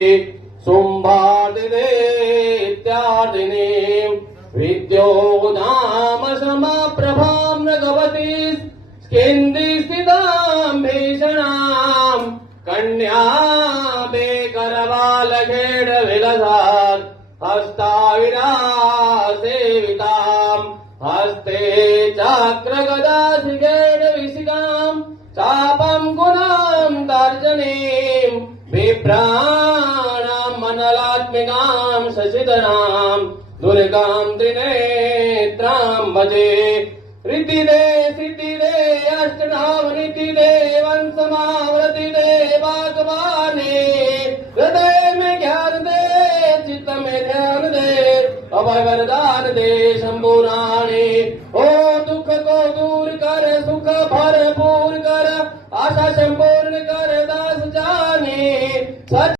शुम्भादिदेत्यादिनी विद्यो नाम समाप्रभां न गवति स्केन्दिस्थितां भीषणां कन्याभे करवालखेड विलसात् हस्ताविरासेवितां हस्ते चक्रगदासिखेड विशिकां चापं गुणां तर्जनीं विभ्राणां मनलात्मिकां शशिधरां दुर्गां त्रिनेत्रां भजे ऋतिदे सिद्धिदे अष्टनावनितिदे वंशमावृतिदे भगवाने हृदय में ज्ञान दे चित्त में ध्यान दे अभय वरदान दे शंभुराणी ओ दुख को दूर कर सुख भरपूर कर आशा शंभुर